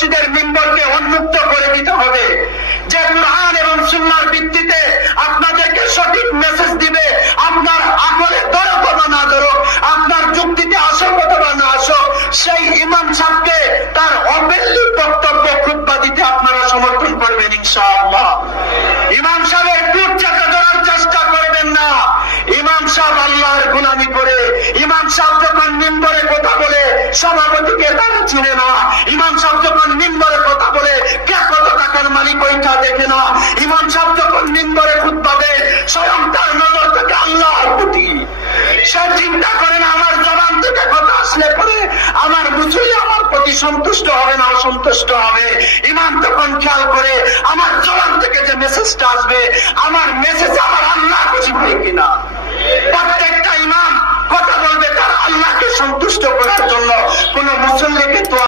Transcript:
মসজিদের মিম্বরকে উন্মুক্ত করে দিতে হবে, যে কুরআন এবং সুন্নাহর ভিত্তিতে আপনাদেরকে সঠিক মেসেজ দিবে। আপনার আকলে ধরো বা না ধরো, আপনার যুক্তিতে আসো অথবা না আসো, সেই ইমাম সাহেবকে তার অবেল্লি বক্তব্য খুতবা দিতে আপনারা সমর্থন করবেন ইনশাআল্লাহ। ইমাম সাহেবের টুট চাকা ধরার চেষ্টা করবেন না। ইমাম সাহেব আল্লাহর গুলামি করে, ইমাম সাহেব যখন মিম্বরে কথা বলে সভাপতিকে তারা চিনে না। ইমাম সাহেব যখন মিম্বরে কথা বলে কে কত টাকার মালিক ওইটা দেখে না। ইমাম সাহেব যখন মিম্বরে খুতবা দেয় স্বয়ং তার নজর থেকে আল্লাহর প্রতি। সে চিন্তা করে না আমার জবান থেকে কথা আসলে পরে আমার বুঝুই আমার প্রতি সন্তুষ্ট হবে না অসন্তুষ্ট হবে। ইমাম তখন খেয়াল করে আমার জবান থেকে যে মেসেজটা আসবে আমার মেসেজ আমার আল্লাহ খুশি হয় কিনা। প্রত্যেকটা ইমাম কথা বলবে তার আল্লাহকে সন্তুষ্ট করার জন্য। কোন মুসল্লিকে তো